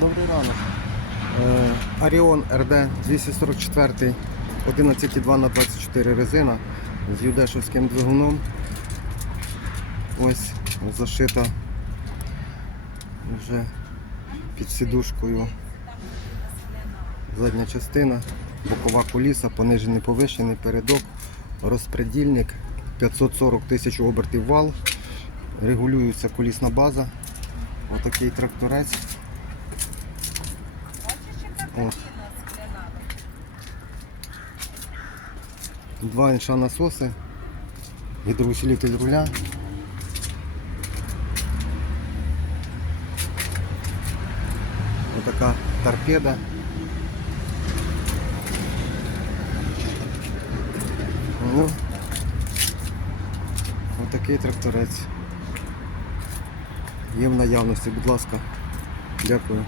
Добрий ранок. Аріон РД 244 11,2 на 24 резина з юдешовським двигуном. Ось зашита вже під сідушкою задня частина, бокова коліса, понижений повишений передок, розпредільник, 540 тисяч обертів вал, регулюється колісна база. Отакий тракторець. От. Два інша насоси, гідроусилитель руля. Отака торпеда. Ну, отакий тракторець. Є в наявності, будь ласка. Дякую.